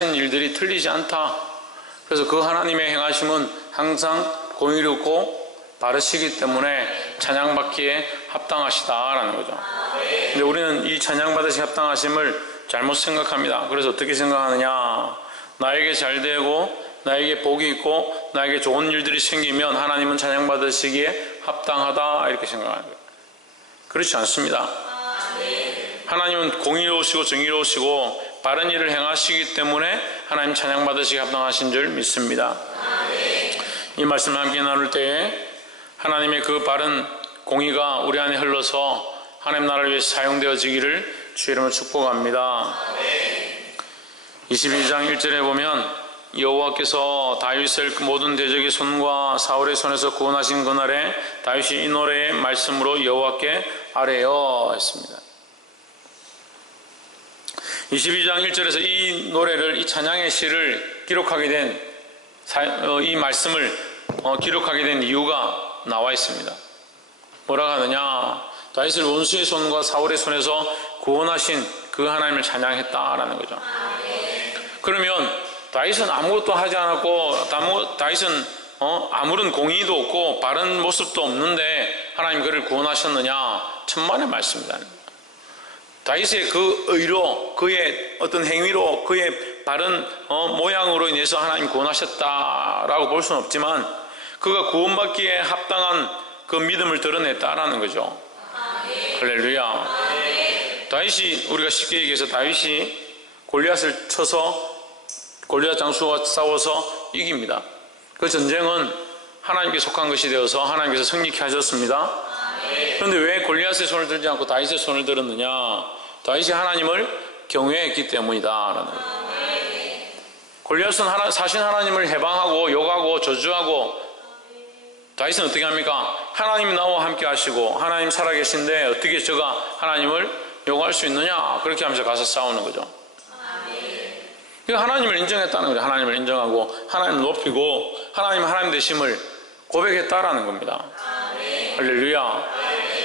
일들이 틀리지 않다. 그래서 그 하나님의 행하심은 항상 공의롭고 바르시기 때문에 찬양받기에 합당하시다라는 거죠. 근데 우리는 이 찬양받으시 합당하심을 잘못 생각합니다. 그래서 어떻게 생각하느냐, 나에게 잘 되고 나에게 복이 있고 나에게 좋은 일들이 생기면 하나님은 찬양받으시기에 합당하다 이렇게 생각하는 거예요. 그렇지 않습니다. 하나님은 공의로우시고 정의로우시고 바른 일을 행하시기 때문에 하나님 찬양받으시기 합당하신 줄 믿습니다. 이 말씀을 함께 나눌 때에 하나님의 그 바른 공의가 우리 안에 흘러서 하나님 나라를 위해 사용되어지기를 주의 이름으로 축복합니다. 22장 1절에 보면 여호와께서 다윗을 모든 대적의 손과 사울의 손에서 구원하신 그날에 다윗이 이 노래의 말씀으로 여호와께 아뢰어 했습니다. 22장 1절에서 이 노래를, 이 찬양의 시를 기록하게 된, 이 말씀을 기록하게 된 이유가 나와 있습니다. 뭐라 하느냐, 다윗을 원수의 손과 사울의 손에서 구원하신 그 하나님을 찬양했다라는 거죠. 그러면 다윗은 아무것도 하지 않았고, 다윗은 아무런 공의도 없고 바른 모습도 없는데 하나님 그를 구원하셨느냐? 천만의 말씀이다. 다윗의 그 의로, 그의 어떤 행위로, 그의 바른 모양으로 인해서 하나님 구원하셨다라고 볼 수는 없지만 그가 구원받기에 합당한 그 믿음을 드러냈다라는 거죠. 할렐루야. 다윗이, 우리가 쉽게 얘기해서 다윗이 골리앗을 쳐서 골리앗 장수와 싸워서 이깁니다. 그 전쟁은 하나님께 속한 것이 되어서 하나님께서 승리케 하셨습니다. 그런데 왜 골리앗의 손을 들지 않고 다윗의 손을 들었느냐? 다윗이 하나님을 경외했기 때문이다라는 거예요. 골리앗은 사신 하나님을 해방하고 욕하고 저주하고, 다윗은 어떻게 합니까? 하나님이 나와 함께 하시고 하나님 살아계신데 어떻게 제가 하나님을 욕할 수 있느냐? 그렇게 하면서 가서 싸우는 거죠. 그러니까 하나님을 인정했다는 거죠. 하나님을 인정하고 하나님을 높이고 하나님 되심을 고백했다라는 겁니다. 할렐루야.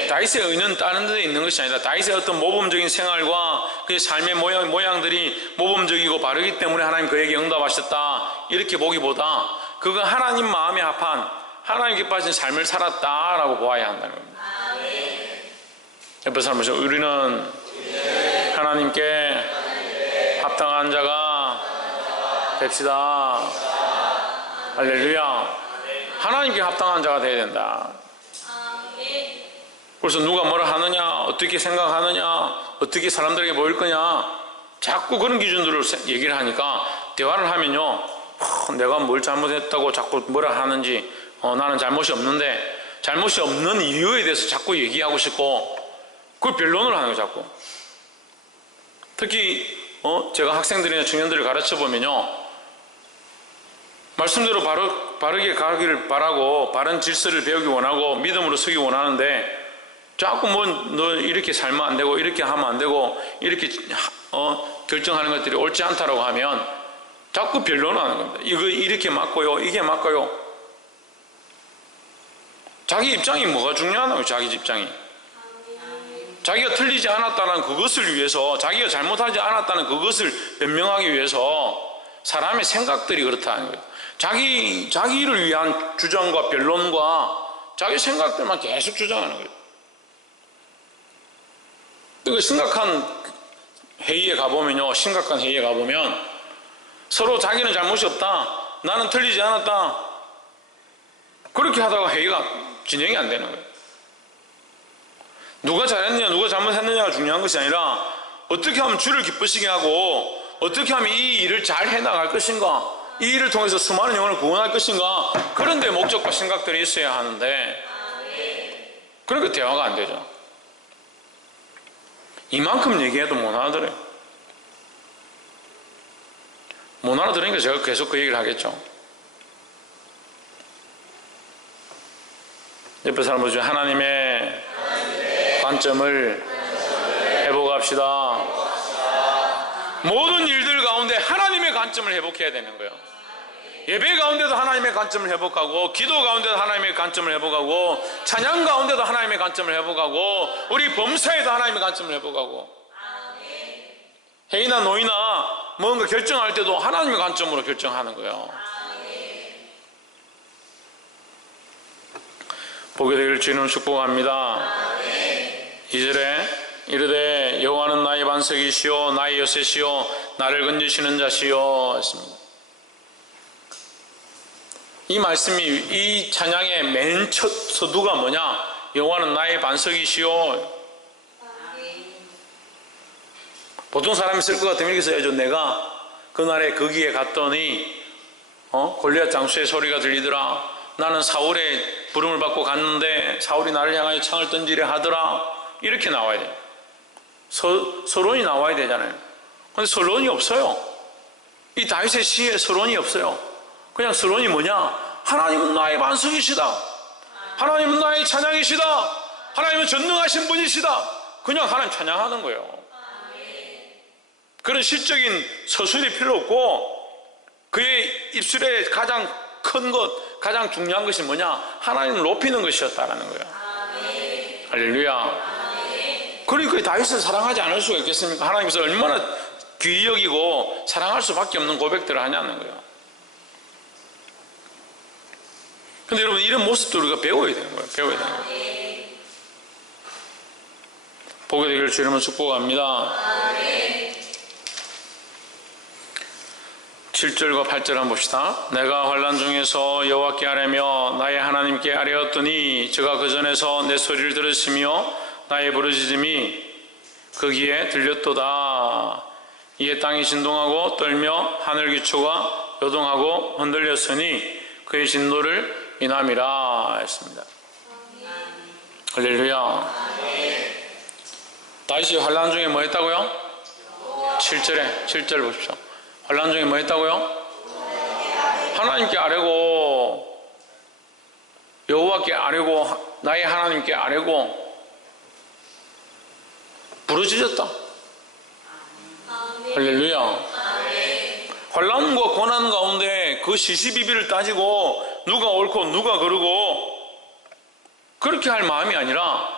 다윗의 의는 다른 데에 있는 것이 아니라 다윗의 어떤 모범적인 생활과 그의 삶의 모양들이 모범적이고 바르기 때문에 하나님 그에게 응답하셨다 이렇게 보기보다 그가 하나님 마음에 합한 하나님께 빠진 삶을 살았다라고 보아야 한다는 겁니다. 옆에 사람 보시죠. 우리는 하나님께 합당한 자가 됩시다. 할렐루야. 하나님께 합당한 자가 되어야 된다. 그래서 누가 뭐라 하느냐, 어떻게 생각하느냐, 어떻게 사람들에게 보일 거냐, 자꾸 그런 기준들을 얘기를 하니까 대화를 하면요, 내가 뭘 잘못했다고 자꾸 뭐라 하는지, 나는 잘못이 없는데 잘못이 없는 이유에 대해서 자꾸 얘기하고 싶고 그걸 변론을 하는 거예요. 자꾸. 특히 제가 학생들이나 청년들을 가르쳐 보면요, 말씀대로 바르게 가기를 바라고 바른 질서를 배우기 원하고 믿음으로 서기 원하는데 자꾸 너 이렇게 살면 안 되고 이렇게 하면 안 되고 이렇게 결정하는 것들이 옳지 않다라고 하면 자꾸 변론을 하는 겁니다. 이거 이렇게 맞고요, 이게 맞고요. 자기 입장이 뭐가 중요하나요? 자기 입장이. 자기가 틀리지 않았다는 그것을 위해서, 자기가 잘못하지 않았다는 그것을 변명하기 위해서 사람의 생각들이 그렇다는 거예요. 자기를 위한 주장과 변론과 자기 생각들만 계속 주장하는 거예요. 그러니까 심각한 회의에 가보면 서로 자기는 잘못이 없다, 나는 틀리지 않았다, 그렇게 하다가 회의가 진행이 안 되는 거예요. 누가 잘했느냐 누가 잘못했느냐가 중요한 것이 아니라 어떻게 하면 주를 기쁘시게 하고 어떻게 하면 이 일을 잘 해나갈 것인가, 이 일을 통해서 수많은 영혼을 구원할 것인가, 그런 데 목적과 생각들이 있어야 하는데 그러니까 대화가 안 되죠. 이만큼 얘기해도 못 알아들어요. 못 알아들으니까 제가 계속 그 얘기를 하겠죠. 옆에 사람 보시죠. 하나님의 관점을 회복합시다. 모든 일들 가운데 하나님의 관점을 회복해야 되는 거예요. 예배 가운데도 하나님의 관점을 회복하고, 기도 가운데도 하나님의 관점을 회복하고, 찬양 가운데도 하나님의 관점을 회복하고, 우리 범사에도 하나님의 관점을 회복하고, 해이나 노이나 뭔가 결정할 때도 하나님의 관점으로 결정하는 거예요. 보게 되기를 주님 축복합니다. 2절에 이르되 여호와는 나의 반석이시요 나의 요새시요 나를 건지시는 자시요 했습니다. 이 말씀이 이 찬양의 맨 첫 서두가 뭐냐? 여호와는 나의 반석이시요. 보통 사람이 쓸 것 같으면 이렇게 써야죠. 내가 그날에 거기에 갔더니 골리앗 장수의 소리가 들리더라. 나는 사울의 부름을 받고 갔는데 사울이 나를 향하여 창을 던지려 하더라. 이렇게 나와야 돼요. 서론이 나와야 되잖아요. 근데 서론이 없어요. 이 다윗의 시에 서론이 없어요. 그냥 서론이 뭐냐? 하나님은 나의 반석이시다. 하나님은 나의 찬양이시다. 하나님은 전능하신 분이시다. 그냥 하나님 찬양하는 거예요. 그런 시적인 서술이 필요 없고, 그의 입술에 가장 큰 것, 가장 중요한 것이 뭐냐? 하나님을 높이는 것이었다라는 거예요. 할렐루야. 그러니까 다윗을 사랑하지 않을 수가 있겠습니까? 하나님께서 얼마나 귀히 여기고 사랑할 수밖에 없는 고백들을 하냐는 거예요. 근데 여러분, 이런 모습도 우리가 배워야 되는 거예요. 배워야 되는 거예요. 보게 되기를 주님은 축복합니다. 7절과 8절 한번 봅시다. 내가 환난 중에서 여호와께 아뢰며 나의 하나님께 아뢰었더니 저가 그 전에서 내 소리를 들으시며 나의 부르짖음이 거기에 들렸도다. 이에 땅이 진동하고 떨며 하늘 기초가 요동하고 흔들렸으니 그의 진노를 인함이라 했습니다. 할렐루야. 다윗이 환난 중에 뭐 했다고요? 7절 보십시오. 환난 중에 뭐 했다고요? 하나님께 아뢰고, 여호와께 아뢰고, 나의 하나님께 아뢰고 부르짖었다. 할렐루야. 환난과 고난 가운데 그 시시비비를 따지고 누가 옳고 누가 그르고 그렇게 할 마음이 아니라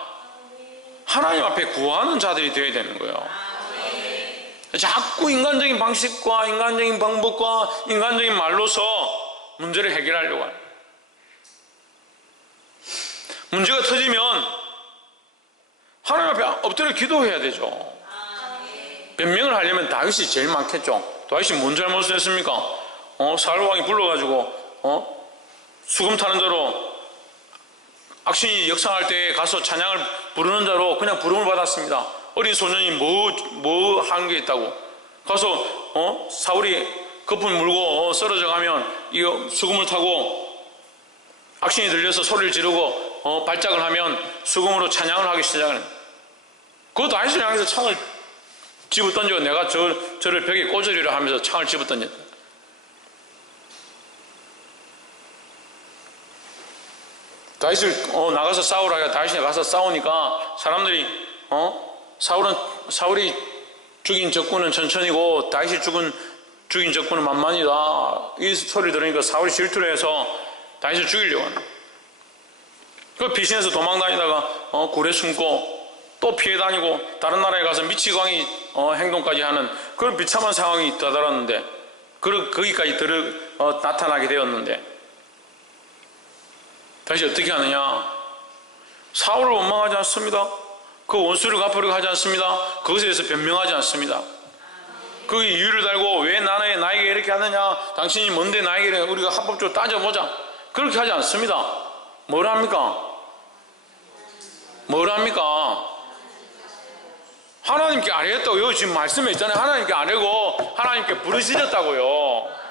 하나님 앞에 구하는 자들이 되어야 되는 거예요. 자꾸 인간적인 방식과 인간적인 방법과 인간적인 말로서 문제를 해결하려고 해요. 문제가 터지면 하나님 앞에 엎드려 기도해야 되죠. 변명을 하려면 다윗이 제일 많겠죠. 다윗이 뭔 잘못을 했습니까? 사울 왕이 불러가지고 수금 타는 자로 악신이 역사할 때 가서 찬양을 부르는 자로 그냥 부름을 받았습니다. 어린 소년이 뭐 하는 게 있다고 가서 사울이 거품 물고 쓰러져 가면 이거 수금을 타고 악신이 들려서 소리를 지르고 발작을 하면 수금으로 찬양을 하기 시작하는. 그것도 다윗을 향해서 창을 집어 던지고 내가 저를 벽에 꽂으리라 하면서 창을 집어 던졌다. 다윗을 나가서 싸우라. 다윗이 나가서 싸우니까 사람들이 사울이 죽인 적군은 천천히고 다윗이 죽인 적군은 만만이다. 이 소리를 들으니까 사울이 질투를 해서 다윗을 죽이려고 하는. 그 피신해서 도망다니다가 굴에 숨고 또 피해 다니고 다른 나라에 가서 미치광이 행동까지 하는 그런 비참한 상황이 다다랐는데 거기까지 나타나게 되었는데 다시 어떻게 하느냐? 사울을 원망하지 않습니다. 그 원수를 갚으려고 하지 않습니다. 그것에 대해서 변명하지 않습니다. 그 이유를 달고 왜 나에게 이렇게 하느냐? 당신이 뭔데 나에게 우리가 합법적으로 따져보자. 그렇게 하지 않습니다. 뭘 합니까? 하나님께 아뢰었다고요. 지금 말씀에 있잖아요. 하나님께 아뢰고 하나님께 부르짖었다고요.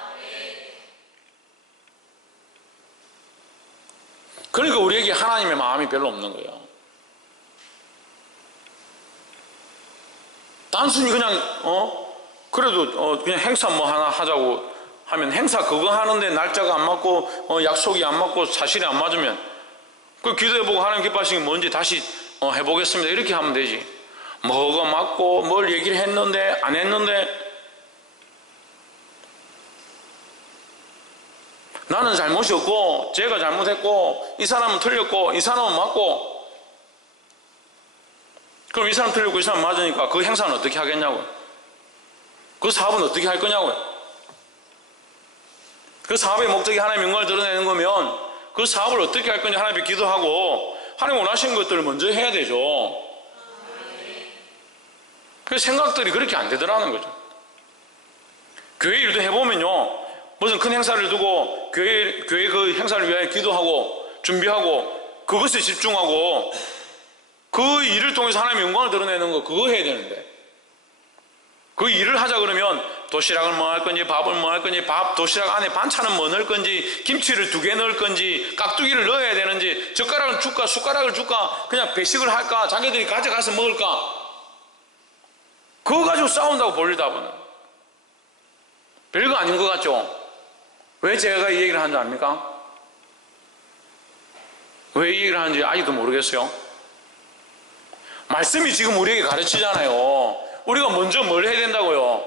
그러니까 우리에게 하나님의 마음이 별로 없는 거예요. 단순히 그냥 그래도 그냥 행사 뭐 하나 하자고 하면 행사 그거 하는데 날짜가 안 맞고 약속이 안 맞고 사실이 안 맞으면 그 기도해보고 하나님 기뻐하시는 게 뭔지 다시 해보겠습니다. 이렇게 하면 되지. 뭐가 맞고 뭘 얘기를 했는데 안 했는데 나는 잘못이 없고 제가 잘못했고 이 사람은 틀렸고 이 사람은 맞고 그럼 이 사람 틀렸고 이 사람 맞으니까 그 행사는 어떻게 하겠냐고. 그 사업은 어떻게 할 거냐고요. 그 사업의 목적이 하나님의 영광을 드러내는 거면 그 사업을 어떻게 할 거냐 하나님께 기도하고 하나님 원하시는 것들을 먼저 해야 되죠. 그 생각들이 그렇게 안 되더라는 거죠. 교회 일도 해보면요, 무슨 큰 행사를 두고 교회 그 행사를 위하여 기도하고 준비하고 그것에 집중하고 그 일을 통해서 하나님의 영광을 드러내는 거, 그거 해야 되는데, 그 일을 하자 그러면 도시락을 뭐 할 건지, 밥을 뭐 할 건지, 도시락 안에 반찬은 뭐 넣을 건지, 김치를 2개 넣을 건지, 깍두기를 넣어야 되는지, 젓가락을 줄까 숟가락을 줄까, 그냥 배식을 할까, 자기들이 가져가서 먹을까, 그거 가지고 싸운다고 볼일답은 별거 아닌 것 같죠? 왜 제가 이 얘기를 하는 줄 압니까? 왜 이 얘기를 하는지 아직도 모르겠어요. 말씀이 지금 우리에게 가르치잖아요. 우리가 먼저 뭘 해야 된다고요?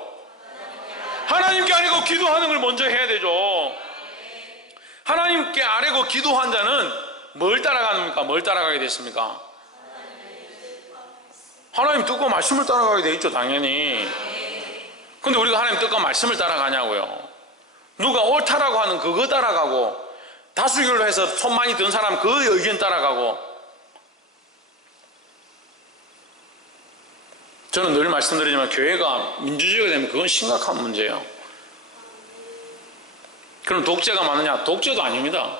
하나님께 아뢰고 기도하는 걸 먼저 해야 되죠. 하나님께 아뢰고 기도한 자는 뭘 따라갑니까? 뭘 따라가게 됐습니까? 하나님 뜻과 말씀을 따라가게 돼 있죠, 당연히. 근데 우리가 하나님 뜻과 말씀을 따라가냐고요. 누가 옳다라고 하는 그거 따라가고, 다수결로 해서 손 많이 든 사람 그 의견 따라가고. 저는 늘 말씀드리지만 교회가 민주주의가 되면 그건 심각한 문제예요. 그럼 독재가 많으냐? 독재도 아닙니다.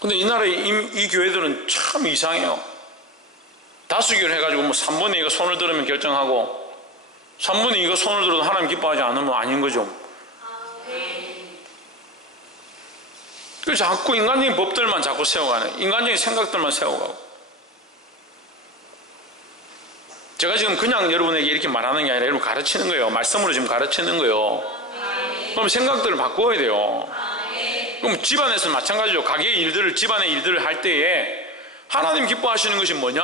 근데 이 나라의 이 교회들은 참 이상해요. 다수결 해가지고 뭐 3분의 2가 손을 들으면 결정하고 3분의 2가 손을 들어도 하나님 기뻐하지 않으면 아닌 거죠. 그래서 자꾸 인간적인 법들만 자꾸 세워가네. 인간적인 생각들만 세워가고. 제가 지금 그냥 여러분에게 이렇게 말하는 게 아니라 여러분 가르치는 거예요. 말씀으로 지금 가르치는 거예요. 그럼 생각들을 바꿔야 돼요. 그럼 집안에서 마찬가지죠. 가게의 일들을, 집안의 일들을 할 때에 하나님 기뻐하시는 것이 뭐냐?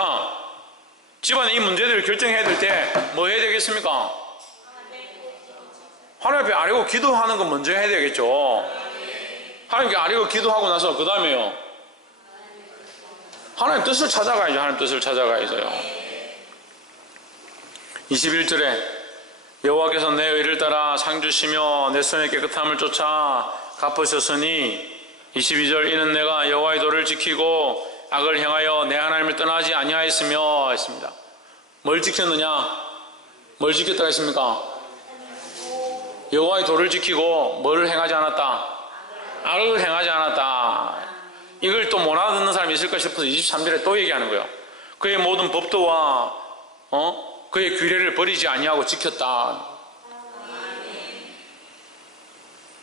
집안의 이 문제들을 결정해야 될 때 뭐 해야 되겠습니까? 하나님 앞에 아뢰고 기도하는 건 먼저 해야 되겠죠. 하나님께 아뢰고 기도하고 나서 그 다음에요, 하나님 뜻을 찾아가야죠. 하나님 뜻을 찾아가야죠. 21절에 여호와께서 내 의를 따라 상 주시며 내 손의 깨끗함을 쫓아 갚으셨으니 22절 이는 내가 여호와의 도를 지키고 악을 행하여 내 하나님을 떠나지 아니하였으며 했습니다. 뭘 지켰느냐? 뭘 지켰다 했습니까? 여호와의 도를 지키고 뭘 행하지 않았다? 악을 행하지 않았다. 이걸 또 못 알아듣는 사람이 있을까 싶어서 23절에 또 얘기하는 거예요. 그의 모든 법도와 그의 규례를 버리지 아니하고 지켰다.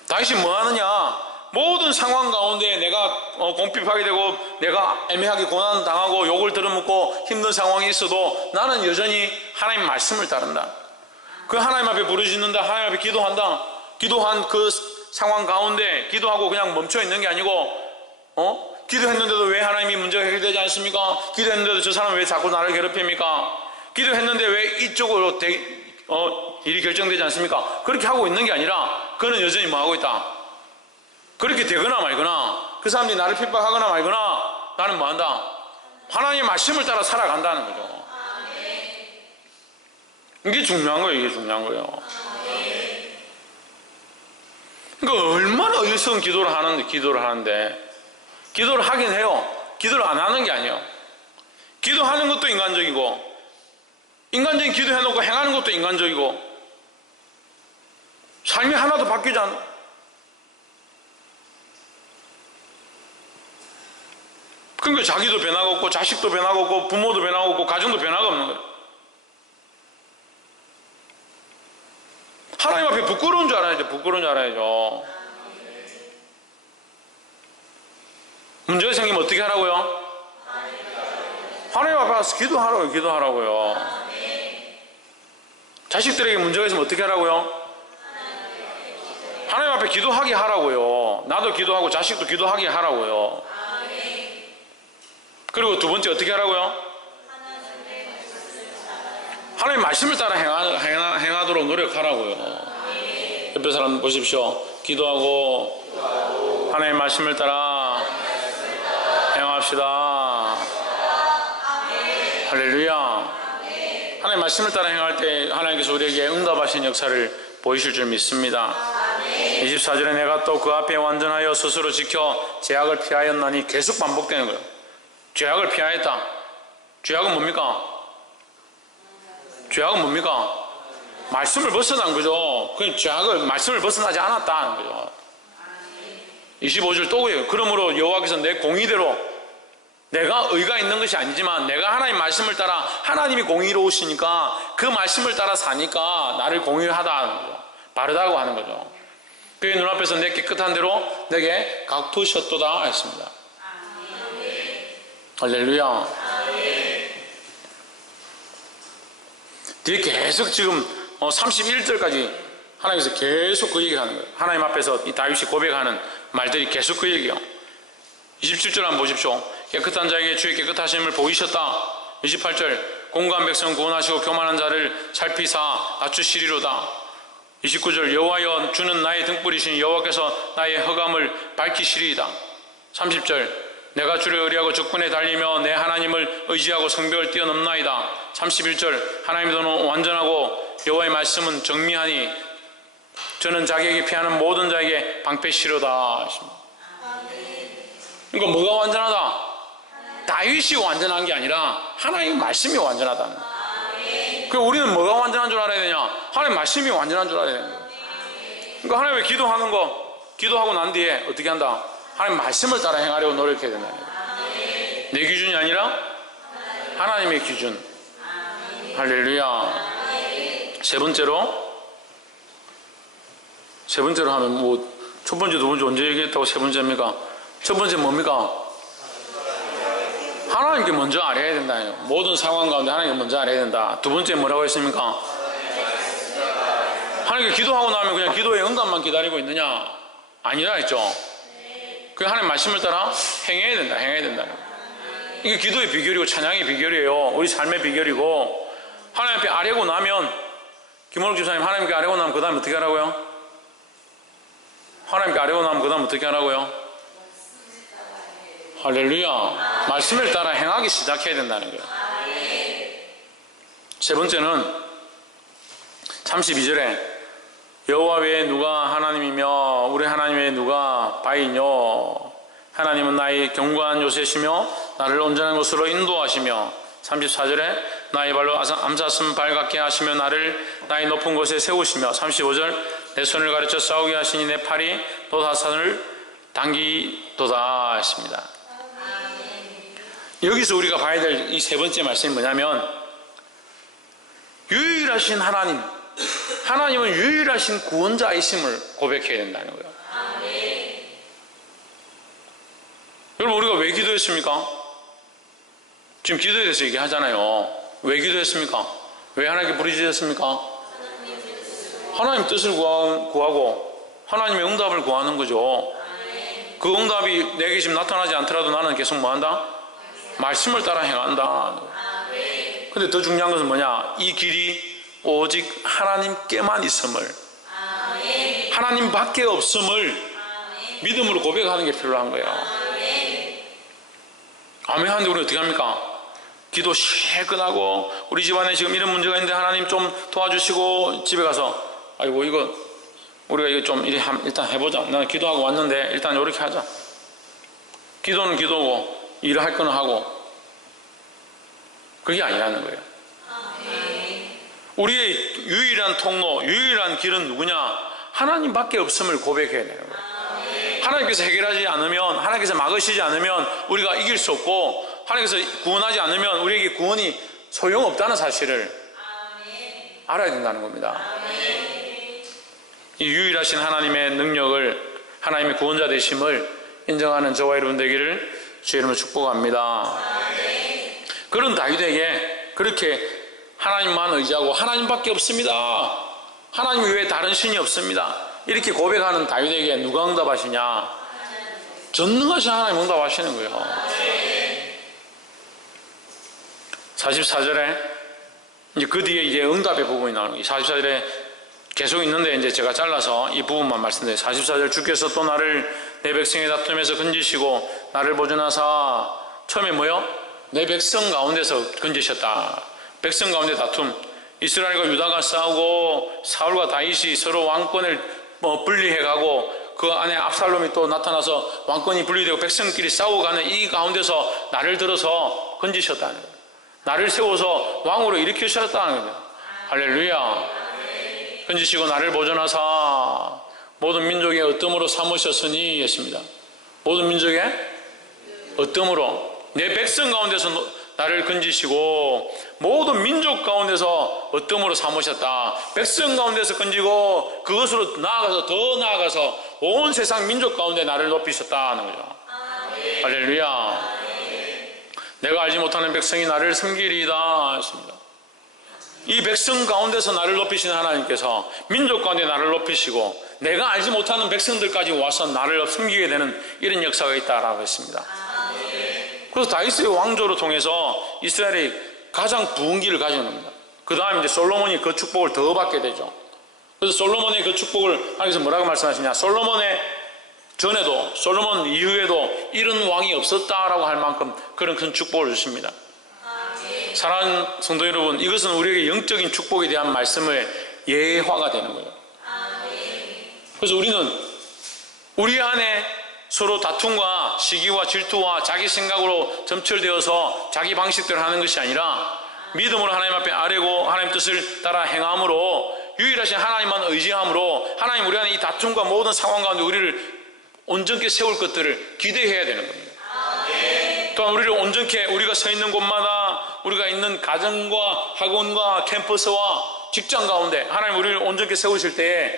다시 뭐 하느냐? 모든 상황 가운데 내가 공핍하게 되고 내가 애매하게 고난 당하고 욕을 들어먹고 힘든 상황이 있어도 나는 여전히 하나님 말씀을 따른다. 그 하나님 앞에 부르짖는다. 하나님 앞에 기도한다. 기도한 그 상황 가운데 기도하고 그냥 멈춰 있는 게 아니고 기도했는데도 왜 하나님이 문제가 해결되지 않습니까? 기도했는데도 저 사람은 왜 자꾸 나를 괴롭힙니까? 기도했는데 왜 이쪽으로 일이 결정되지 않습니까? 그렇게 하고 있는 게 아니라 그는 여전히 뭐 하고 있다? 그렇게 되거나 말거나 그 사람들이 나를 핍박하거나 말거나 나는 뭐 한다? 하나님의 말씀을 따라 살아간다는 거죠. 이게 중요한 거예요. 이게 중요한 거예요. 그러니까 얼마나 어리석은 기도를 하는데 기도를 하긴 해요. 기도를 안 하는 게 아니에요. 기도하는 것도 인간적이고 인간적인 기도 해놓고 행하는 것도 인간적이고 삶이 하나도 바뀌지 않아. 그러니까 자기도 변화가 없고 자식도 변화가 없고 부모도 변화가 없고 가정도 변화가 없는 거예요. 하나님 앞에 부끄러운 줄 알아야죠. 부끄러운 줄 알아야죠. 문제가 생기면 어떻게 하라고요? 하나님 앞에 가서 기도하라고요. 자식들에게 문제가 있으면 어떻게 하라고요? 하나님 앞에 기도하게 하라고요. 나도 기도하고 자식도 기도하게 하라고요. 그리고 두 번째 어떻게 하라고요? 하나님 말씀을 따라 행하도록 노력하라고요. 옆에 사람 보십시오. 기도하고 하나님 말씀을 따라 행합시다. 할렐루야. 하나님 말씀을 따라 행할 때 하나님께서 우리에게 응답하신 역사를 보이실 줄 믿습니다. 24절에 내가 또 그 앞에 완전하여 스스로 지켜 죄악을 피하였나니 계속 반복되는 거예요. 죄악을 피하였다. 죄악은 뭡니까? 죄악은 뭡니까? 말씀을 벗어난 거죠. 그 죄악을 말씀을 벗어나지 않았다는 거죠. 25절 또 그래요. 그러므로 여호와께서 내 공의대로 내가 의가 있는 것이 아니지만 내가 하나님 말씀을 따라 하나님이 공의로우시니까 그 말씀을 따라 사니까 나를 공의하다는 거죠. 바르다고 하는 거죠. 그의 눈앞에서 내 깨끗한 대로 내게 갚으셨도다 했습니다. 할렐루야. 뒤에 계속 지금 31절까지 하나님께서 계속 그 얘기를 하는 거예요. 하나님 앞에서 이 다윗이 고백하는 말들이 계속 그 얘기예요. 27절 한번 보십시오. 깨끗한 자에게 주의 깨끗하심을 보이셨다. 28절 공고한 백성 구원하시고 교만한 자를 살피사 낮추시리로다. 29절 여호와여 주는 나의 등불이신 여호와께서 나의 허감을 밝히시리이다. 30절 내가 주를 의리하고 적군에 달리며 내 하나님을 의지하고 성벽을 뛰어넘나이다. 31절 하나님의 도는 완전하고 여호와의 말씀은 정미하니 저는 자기에게 피하는 모든 자에게 방패시로다. 그러니까 뭐가 완전하다? 다윗이 완전한 게 아니라 하나님의 말씀이 완전하다는 거예요. 그러니까 우리는 뭐가 완전한 줄 알아야 되냐? 하나님의 말씀이 완전한 줄 알아야 되는 거예요. 그러니까 하나님의 기도하는 거, 기도하고 난 뒤에 어떻게 한다? 하나님 말씀을 따라 행하려고 노력해야 된다는 거예요. 내 기준이 아니라 하나님의 기준. 할렐루야. 세 번째로 하면 뭐 첫 번째, 두 번째 언제 얘기했다고 세 번째입니까? 첫 번째 뭡니까? 하나님께 먼저 알아야 된다. 모든 상황 가운데 하나님께 먼저 알아야 된다. 두 번째 뭐라고 했습니까? 하나님께 기도하고 나면 그냥 기도의 응답만 기다리고 있느냐? 아니라 했죠. 그 하나님 말씀을 따라 행해야 된다. 행해야 된다. 이게 기도의 비결이고 찬양의 비결이에요. 우리 삶의 비결이고 하나님 앞에 아뢰고 나면 김원욱 집사님 하나님께 아뢰고 나면 그 다음에 어떻게 하라고요? 하나님께 아뢰고 나면 그 다음에 어떻게 하라고요? 할렐루야. 말씀을 따라 행하기 시작해야 된다는 거예요. 세 번째는 32절에 여호와 외에 누가 하나님이며 우리 하나님 외에 누가 바이뇨. 하나님은 나의 견고한 요새시며 나를 온전한 곳으로 인도하시며 34절에 나의 발로 암사슴 발 같게 하시며 나를 나의 높은 곳에 세우시며 35절 내 손을 가르쳐 싸우게 하시니 내 팔이 돛하산을 당기도다 하십니다. 여기서 우리가 봐야 될 이 세 번째 말씀이 뭐냐면 유일하신 하나님은 유일하신 구원자이심을 고백해야 된다는 거예요. 여러분 우리가 왜 기도했습니까? 지금 기도에 대해서 얘기하잖아요. 왜 기도했습니까? 왜 하나님께 부르짖었습니까? 하나님 뜻을 구하고 하나님의 응답을 구하는 거죠. 그 응답이 내게 지금 나타나지 않더라도 나는 계속 뭐한다? 말씀을 따라 행한다. 근데 더 중요한 것은 뭐냐? 이 길이 오직 하나님께만 있음을, 하나님밖에 없음을 믿음으로 고백하는 게 필요한 거예요. 아멘 하는데 우리 어떻게 합니까? 기도 끝나고 우리 집안에 지금 이런 문제가 있는데 하나님 좀 도와주시고 집에 가서 아이고 우리가 이거 좀 일단 해보자. 나는 기도하고 왔는데 일단 이렇게 하자. 기도는 기도고 일을 할 거는 하고 그게 아니라는 거예요. 우리의 유일한 통로, 유일한 길은 누구냐? 하나님밖에 없음을 고백해야 되는 거예요. 하나님께서 해결하지 않으면, 하나님께서 막으시지 않으면 우리가 이길 수 없고, 하나님께서 구원하지 않으면 우리에게 구원이 소용없다는 사실을 알아야 된다는 겁니다. 이 유일하신 하나님의 능력을, 하나님의 구원자 되심을 인정하는 저와 여러분 되기를 주의 이름으로 축복합니다. 그런 다윗에게 그렇게 하나님만 의지하고 하나님밖에 없습니다. 하나님 외에 다른 신이 없습니다. 이렇게 고백하는 다윗에게 누가 응답하시냐? 전능하신 하나님 응답하시는 거예요. 44절에 이제 그 뒤에 이제 응답의 부분이 나오는 거예요. 44절에 계속 있는데 이제 제가 잘라서 이 부분만 말씀드려요. 44절 주께서 또 나를 내 백성의 다툼에서 건지시고 나를 보존하사 처음에 뭐요? 내 백성 가운데서 건지셨다. 백성 가운데 다툼. 이스라엘과 유다가 싸우고 사울과 다윗이 서로 왕권을 분리해가고 그 안에 압살롬이 또 나타나서 왕권이 분리되고 백성끼리 싸우고가는 이 가운데서 나를 들어서 건지셨다는 거예요. 나를 세워서 왕으로 일으키셨다는 거예요. 할렐루야. 건지시고 나를 보존하사 모든 민족의 어뜸으로 삼으셨으니 했습니다. 모든 민족의 어뜸으로 내 백성 가운데서 나를 건지시고 모든 민족 가운데서 어뜸으로 삼으셨다. 백성 가운데서 건지고 그것으로 나아가서 더 나아가서 온 세상 민족 가운데 나를 높이셨다는 거죠. 아멘. 할렐루야. 아멘. 내가 알지 못하는 백성이 나를 섬기리이다 했습니다. 이 백성 가운데서 나를 높이시는 하나님께서 민족 가운데 나를 높이시고 내가 알지 못하는 백성들까지 와서 나를 섬기게 되는 이런 역사가 있다라고 했습니다. 그래서 다윗의 왕조를 통해서 이스라엘이 가장 부은 길을 가지는 겁니다. 그 다음에 이제 솔로몬이 그 축복을 더 받게 되죠. 그래서 솔로몬의 그 축복을 하나님께서 뭐라고 말씀하시냐? 솔로몬의 전에도 솔로몬 이후에도 이런 왕이 없었다라고 할 만큼 그런 큰 축복을 주십니다. 사랑하는 성도 여러분, 이것은 우리에게 영적인 축복에 대한 말씀의 예화가 되는 거예요. 그래서 우리는 우리 안에 서로 다툼과 시기와 질투와 자기 생각으로 점철되어서 자기 방식대로 하는 것이 아니라 믿음으로 하나님 앞에 아뢰고 하나님 뜻을 따라 행함으로 유일하신 하나님만 의지함으로 하나님 우리 안에 이 다툼과 모든 상황 가운데 우리를 온전케 세울 것들을 기대해야 되는 겁니다. 또한 우리를 온전케 우리가 서 있는 곳마다 우리가 있는 가정과 학원과 캠퍼스와 직장 가운데 하나님 우리를 온전케 세우실 때에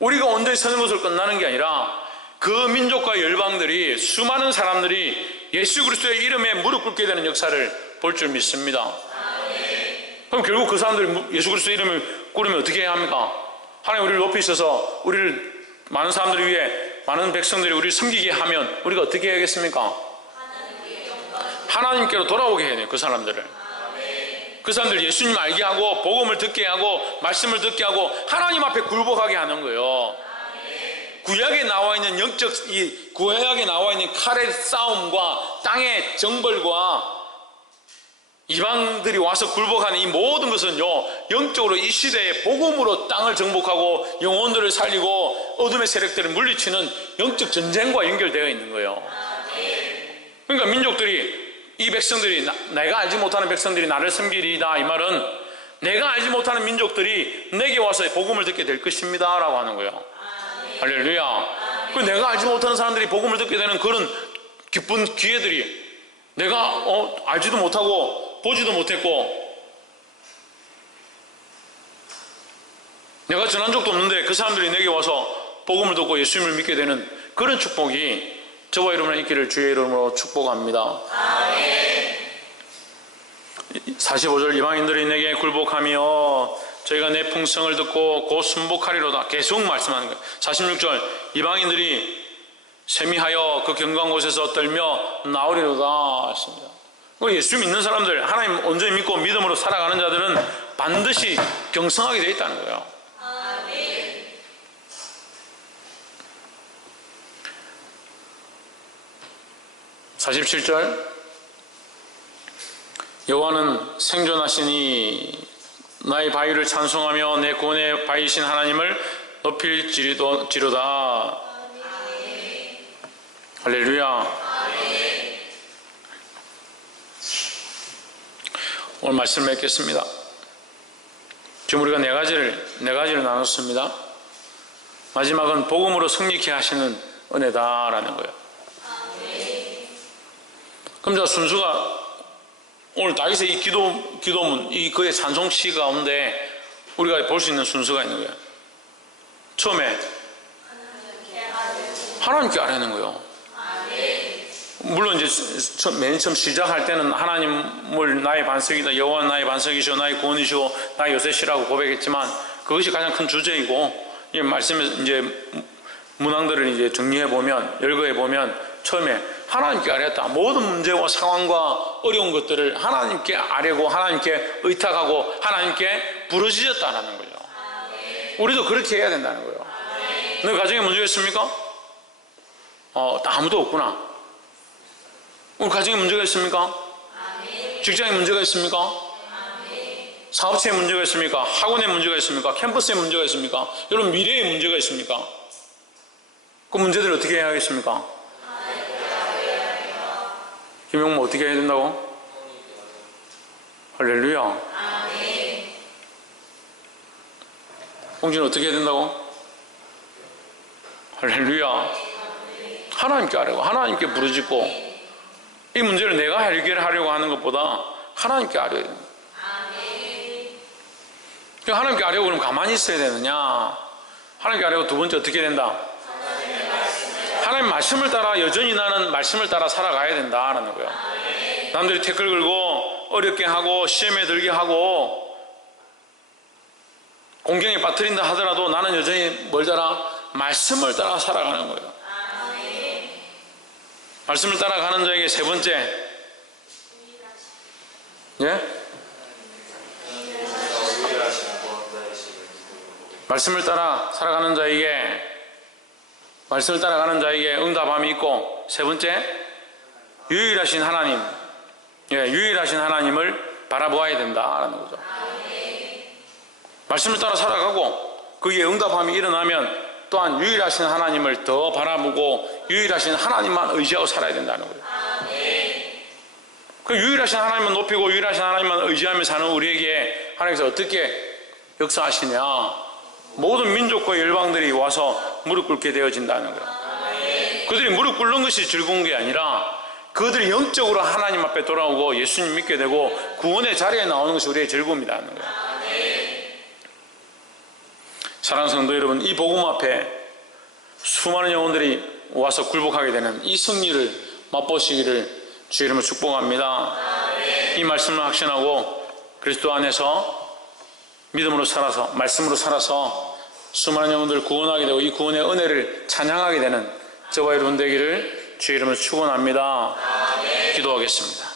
우리가 온전히 서는 것으로 끝나는 게 아니라 그 민족과 열방들이 수많은 사람들이 예수 그리스도의 이름에 무릎 꿇게 되는 역사를 볼 줄 믿습니다. 그럼 결국 그 사람들이 예수 그리스도의 이름을 꿇으면 어떻게 해야 합니까? 하나님 우리를 높이셔서 우리를 많은 사람들을 위해 많은 백성들이 우리를 섬기게 하면 우리가 어떻게 해야겠습니까? 하나님께로 돌아오게 해야 돼요. 그 사람들을. 그 사람들 예수님 알게 하고 복음을 듣게 하고 말씀을 듣게 하고 하나님 앞에 굴복하게 하는 거예요. 구약에 나와 있는 구약에 나와 있는 칼의 싸움과 땅의 정벌과 이방들이 와서 굴복하는 이 모든 것은요, 영적으로 이 시대에 복음으로 땅을 정복하고 영혼들을 살리고 어둠의 세력들을 물리치는 영적 전쟁과 연결되어 있는 거예요. 그러니까 민족들이 이 백성들이 내가 알지 못하는 백성들이 나를 섬기리이다 이 말은 내가 알지 못하는 민족들이 내게 와서 복음을 듣게 될 것입니다 라고 하는 거예요. 할렐루야. 그 내가 알지 못하는 사람들이 복음을 듣게 되는 그런 기쁜 기회들이 내가 알지도 못하고 보지도 못했고 내가 전한 적도 없는데 그 사람들이 내게 와서 복음을 듣고 예수님을 믿게 되는 그런 축복이 저와 여러분의 있기를 주의 이름으로 축복합니다. 아멘. 45절 이방인들이 내게 굴복하며 저희가 내 풍성을 듣고 곧 순복하리로다. 계속 말씀하는 거예요. 46절 이방인들이 세미하여 그 경건한 곳에서 떨며 나오리로다 했습니다. 예수 믿는 사람들, 하나님 온전히 믿고 믿음으로 살아가는 자들은 반드시 경성하게 되어 있다는 거예요. 아멘. 47절 여호와는 생존하시니 나의 바위를 찬송하며 내 구원의 바위신 하나님을 높일지로다. 할렐루야. 오늘 말씀을 맺겠습니다. 지금 우리가 네 가지를 나눴습니다. 마지막은 복음으로 승리케 하시는 은혜다라는 거예요. 그럼 저 순수가 오늘 다윗의 이 기도문, 이 그의 찬송시 가운데 우리가 볼 수 있는 순수가 있는 거예요. 처음에 하나님께 아뢰는 거예요. 물론 이제 맨 처음 시작할 때는 하나님을 나의 반석이다, 여호와는 나의 반석이시오, 나의 구원이시오, 나의 요새시라고 고백했지만 그것이 가장 큰 주제이고 이 말씀에 이제 문항들을 이제 정리해 보면 열거해 보면 처음에 하나님께 아뢰었다. 모든 문제와 상황과 어려운 것들을 하나님께 아뢰고 하나님께 의탁하고 하나님께 부르짖었다라는 거죠. 우리도 그렇게 해야 된다는 거예요. 너 가정에 문제가 있습니까? 아무도 없구나. 우리 가정에 문제가 있습니까? 직장에 문제가 있습니까? 사업체에 문제가 있습니까? 학원에 문제가 있습니까? 캠퍼스에 문제가 있습니까? 여러분 미래에 문제가 있습니까? 그 문제들을 어떻게 해야 하겠습니까? 김용모 어떻게 해야 된다고? 할렐루야. 홍진은 어떻게 해야 된다고? 할렐루야. 하나님께 하려고, 하나님께 부르짖고, 이 문제를 내가 해결하려고 하는 것보다 하나님께 하려고 해야 된다. 하나님께 하려고 그러면 가만히 있어야 되느냐? 하나님께 하려고 두 번째 어떻게 된다? 하나님 말씀을 따라, 여전히 나는 말씀을 따라 살아가야 된다라는 거예요. 남들이 태클 걸고 어렵게 하고 시험에 들게 하고 공경에 빠뜨린다 하더라도 나는 여전히 뭘 따라? 말씀을 따라 살아가는 거예요. 말씀을 따라가는 자에게 세 번째, 예? 말씀을 따라 살아가는 자에게, 말씀을 따라가는 자에게 응답함이 있고, 세 번째, 유일하신 하나님, 예, 유일하신 하나님을 바라보아야 된다라는 거죠. 말씀을 따라 살아가고 거기에 응답함이 일어나면 또한 유일하신 하나님을 더 바라보고 유일하신 하나님만 의지하고 살아야 된다는 거예요. 그 유일하신 하나님만 높이고 유일하신 하나님만 의지하며 사는 우리에게 하나님께서 어떻게 역사하시냐? 모든 민족과 열방들이 와서 무릎 꿇게 되어진다는 거예요. 그들이 무릎 꿇는 것이 즐거운 게 아니라 그들이 영적으로 하나님 앞에 돌아오고 예수님 믿게 되고 구원의 자리에 나오는 것이 우리의 즐거움이라는 거예요. 사랑하는 성도 여러분, 이 복음 앞에 수많은 영혼들이 와서 굴복하게 되는 이 승리를 맛보시기를 주의 이름으로 축복합니다. 이 말씀을 확신하고 그리스도 안에서 믿음으로 살아서, 말씀으로 살아서 수많은 영혼들을 구원하게 되고 이 구원의 은혜를 찬양하게 되는 저와 여러분 되기를 주의 이름으로 축원합니다. 기도하겠습니다.